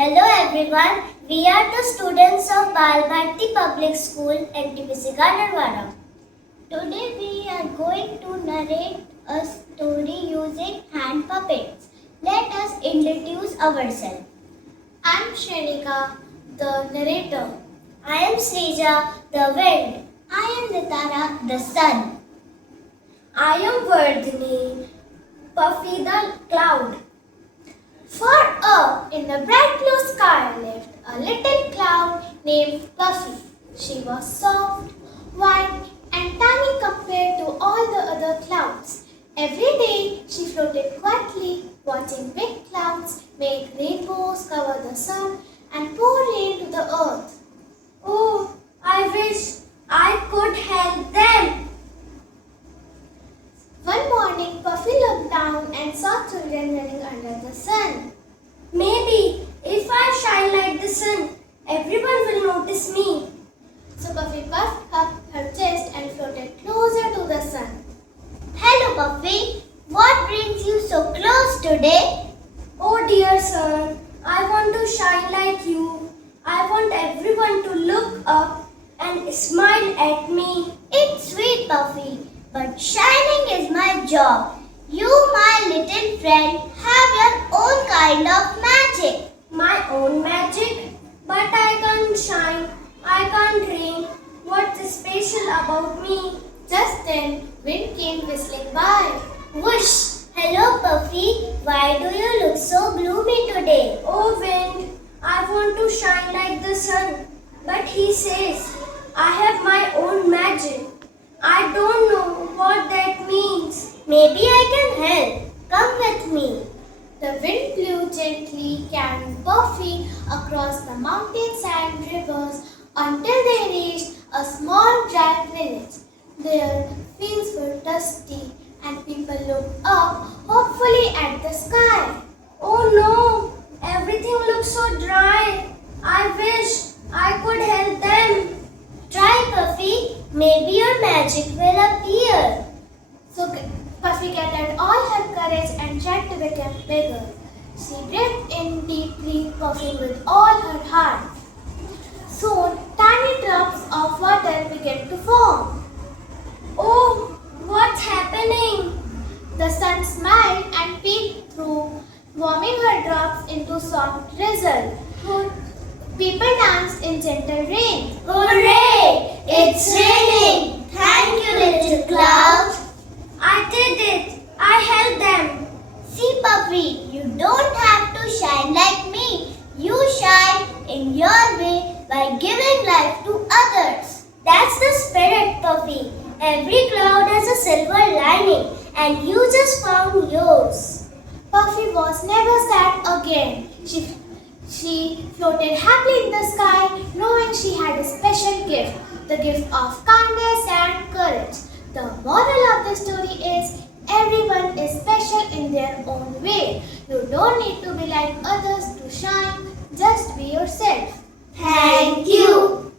Hello everyone, we are the students of Balbharti Public School, NTPC GADAWARA. Today we are going to narrate a story using hand puppets. Let us introduce ourselves. I am Shrenika, the narrator. I am Srija, the wind. I am Nitara, the sun. I am Vardhini, Puffy the cloud. Far up in the bright blue sky lived a little cloud named Puffy. She was soft, white, and tiny compared to all the other clouds. Every day she floated quietly, watching big clouds make rainbows cover the sun and pour rain to the earth. Oh, I wish I could help them. One morning, Puffy looked down and saw children running under the sun. Maybe if I shine like the sun, everyone will notice me. So Puffy puffed up her chest and floated closer to the sun. Hello Puffy, what brings you so close today? Oh dear sun, I want to shine like you. I want everyone to look up and smile at me. It's sweet Puffy, but shining is my job. You, my little friend, have your own kind of magic. My own magic? But I can't shine. I can't rain. What's special about me? Just then, wind came whistling by. Whoosh! Hello Puffy. Why do you look so gloomy today? Oh wind, I want to shine like the sun. But he says, I have my own magic. I don't know what that means. Maybe I can help. Come with me. The wind blew gently, carrying Puffy across the mountains and rivers until they reached a small dry village. Their fields were dusty and people looked up hopefully at the sky. Oh no! Everything looks so dry. I wish I could help them. Try Puffy. Maybe your magic will appear. So Puffy gathered all her courage and tried to become bigger. She breathed in deeply, puffing with all her heart. Soon, tiny drops of water began to form. Oh, what's happening? The sun smiled and peeked through, warming her drops into soft drizzle. People danced in gentle rain. Hooray! It's raining! Thank you, little cloud. I did it! I helped them! See, Puffy, you don't have to shine like me. You shine in your way by giving life to others. That's the spirit, Puffy. Every cloud has a silver lining, and you just found yours. Puffy was never sad again. She floated happily in the sky, knowing she had a special gift, the gift of kindness and courage. The moral of the story is everyone is special in their own way. You don't need to be like others to shine, just be yourself. Thank you.